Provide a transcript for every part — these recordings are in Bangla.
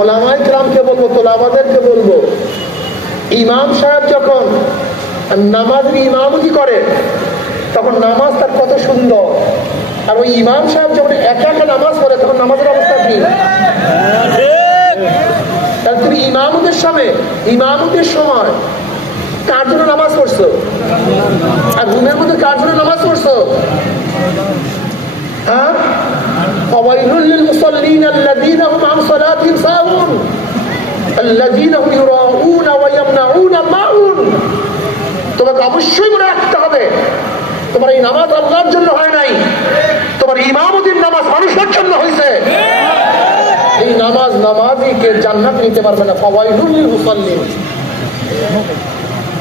ওলামায়ে কেরামকে বলবো, তোলাবাদেরকে বলবো, ইমাম সাহেব যখন নামাজের ইমামতি করে তখন নামাজ তার কত সুন্দর, আর ওই ইমাম সাহেব যখন একা একা নামাজ পড়ে তখন নামাজের অবস্থা কি? তাহলে তুমি ইমামতের সময় কার জন্য নামাজ পড়ছো? আর রুমের মধ্যে কার জন্য নামাজ পড়ছো? হ্যাঁ, ফাওয়াইলুল লিল মুসাল্লিন আল্লাযীনা হুম আন সালাতিহিম সাহুন আল্লাযীনা হুম ইউরাউনা ওয়া ইয়ামনাউনা মাউন। তোমাকে অবশ্যই মনে রাখতে হবে, তোমার এই নামাজ আল্লাহর জন্য হয় নাই, তোমার ইমামতির নামাজ মানুষের জন্য হয়েছে। এই নামাজিকে জান্নাতে নিতে পারবে না। ফাওয়াইলুল লিল মুসাল্লিন,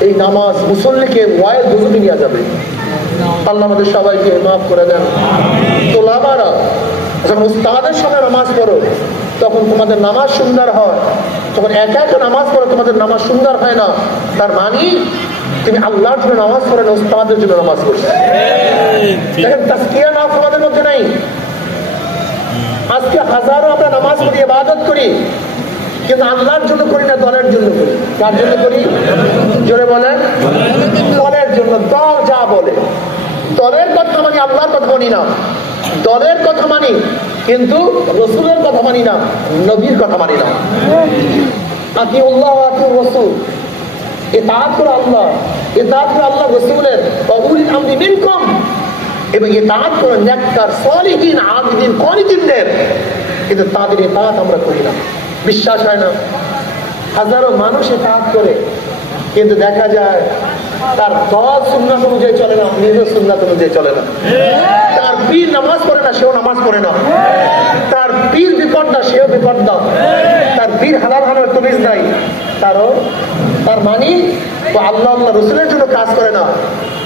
এই নামাজ মুসল্লিকে ওয়াইল দুজকে নিয়ে যাবে। আল্লাহ আমাদের সবাইকে মাফ করে দেন। তোলাবারা যখন উস্তাদের সামনে নামাজ পড়ো তখন তোমাদের নামাজ সুন্দর হয়, তখন একা একা নামাজ পড়ো তোমাদের নামাজ সুন্দর হয় না। তার মানে তুমি আল্লাহর জন্য নামাজ পড়ে না, উস্তাদের জন্য নামাজ পড়ছো। দেখেন, তাসকিয়া নাম আমাদের মধ্যে নাই। আজকে হাজারো আমরা নামাজ পড়ি, ইবাদত করি, কিন্তু আল্লাহর জন্য করি না, দলের জন্য করি। কার জন্য করি? জোরে বলেন। দলের জন্য। দল যা বলে, দলের কথা মানি, আল্লাহর কথা মানি না। দলের কথা মানি কিন্তু রসুলের কথা মানি না, নবীর কথা মানি না। আতিউল্লাহ ওয়া আতিউর রাসূল, ইতাআত করো আল্লাহ, ইতাআত করো আল্লাহ রসুলের, ওয়া উলিল আমরি মিনকুম, এবং ইতাআত করো নেককার সালিহিন আবিদিন কানিতিনদের। কিন্তু তাদের ইতাআত আমরা করি না, বিশ্বাস হয় না। হাজারো মানুষ ইতাআত করে, কিন্তু দেখা যায় তার দল সুন্নাত অনুযায়ী চলে না, নিজের সুন্নাত অনুযায়ী চলে না। তার পীর নামাজ পড়ে না, সেও নামাজ পড়ে না। তার পীর বিপদ, সেও বিপদ। তার পীর হালাল হালাল তমিজ নাই, তার মানে ও আল্লাহ আল্লাহ রসুলের জন্য কাজ করে না।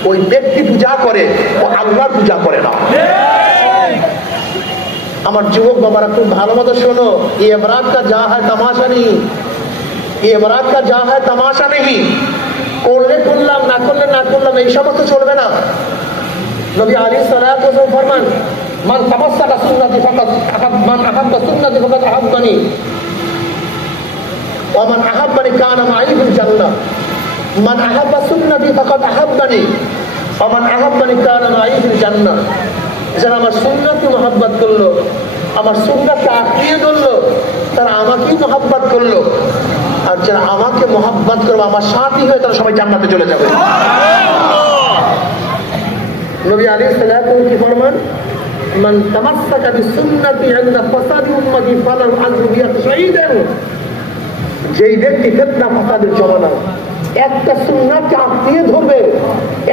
ওই ব্যক্তি পূজা করে, ও আল্লাহর পূজা করে না। আমার যুবক বাবারা খুব ভালো মতো শোনো, ये इमरात का जा है तमाशा नहीं, ये इमरात का जा है तमाशा नहीं। করলে করলাম, না করলে না করলাম, এই সমস্ত চলবে না। নবী আলাইহিস সালাতু ওয়াস সালাম ফরমান, মান তামাসসাকা সুন্নতি ফাকাদ মান আহাব্বা সুন্নতি ফাকাদ আহাব্বানি ওয়া মান আহাব্বানি কানা মাই ফিল জান্নাহ। মান আহাব্বা সুন্নতি ফাকাদ আহাব্বানি ওয়া মান আহাব্বানি কানা মাই ফিল জান্নাহ। যারা আমার সুন্নতকে মহব্বত করলো, আমার সুন্নতকে আঁকড়িয়ে ধরলো, তারা আমাকেই মহব্বত করলো। আর যারা আমাকে মহব্বত করবে, আমার সাথী হয়ে, তারা সবাই জান্নাতে চলে যাবে। নবী আলাইহিস সালাতু কি ফরমান, মান তামাসসাকা বিসুন্নতি ইনদা ফাসাদি উম্মতি ফালাহু আজরু বিআশরি শাহীদান। যেই ব্যক্তি ফিতনা ফাসাদের জমানায় একটা সুন্নাতকে আঁকড়িয়ে ধরবে,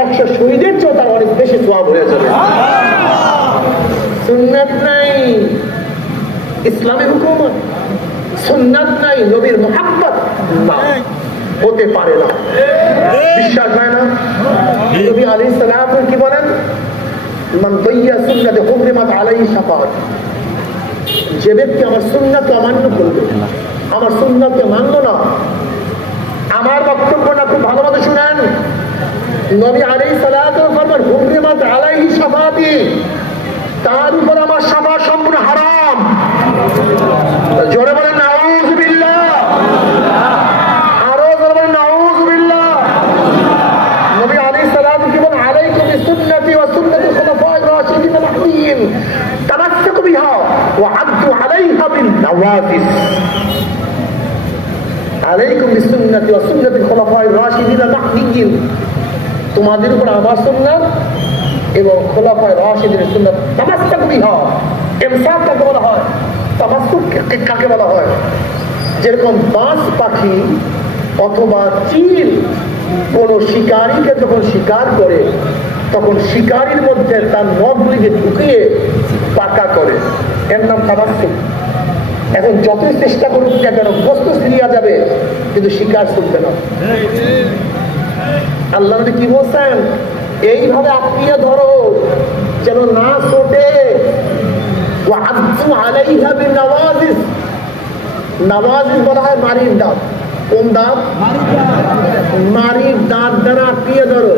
100 শহীদের চেয়ে তার অনেক বেশি সওয়াব হয়ে যাবে। সুন্নাত নাই, ইসলামের হুকুমত, সুন্নাত নাই, নবীর মুহাব্বত না, হতে পারে না। বিশ্বাস হয় না? নবী আলাইহিস সালাম কি বলেন, মান দাইয়া সুন্নাতে হুররিমাত আলাইহি শাফাআত। যে ব্যক্তি আমার সুন্নাতকে অমান্য করবে, আমার সুন্নাতকে মানলো না, আমার বক্তব্যটা খুব ভালোভাবে শুনেন। নবী আলাইহিস সালাতু ফরমান, হুররিমাত আলাইহি শাফাআতি, তার উপর আমার শাফাআত সম্পূর্ণ হারাম। জোরে বলেন নাউযু বিল্লাহ, আরো জোরে বলেন নাউযু বিল্লাহ। নবী আলাইহিস সালাম কি বলেন, আলাইকুম বিসুন্নতি ওয়া সুন্নতি খুলাফায়ে রাশিদিন মাহদিয়িন, তামাসসাকু বিহা ওয়া আদ্দু আলাইহা বিন নওয়াজিস। আলাইকুম বিসুন্নতি ওয়া সুন্নতি খুলাফায়ে রাশিদিন মাহদিয়িন, তোমাদের উপর আমার সুন্নাত এবং খুলাফায়ে রাশিদিনের সুন্নাত, তামাসসাকু বিহা। ইমসাক কাকে বলা হয়? তামাসসুক কাকে বলা হয়? যেরকম বাজ পাখি অথবা চিল কোন শিকারীকে যখন শিকার করে, তখন শিকারীর মধ্যে তার নখগুলিকে ঢুকিয়ে পাকা করে, এর নাম তামাসসুক। এখন যতই চেষ্টা করুক না কেন, বস্তু ছিঁড়িয়া যাবে কিন্তু শিকার ছুটবে না। আল্লাহ নবী কি বলছেন, এইভাবে আঁকড়িয়ে ধরো যেন না ছোটে। নওয়াজিস বলা হয় মারির দাঁত। কোন দাঁত? মারির দাঁত দ্বারা আঁকড়িয়ে ধরো।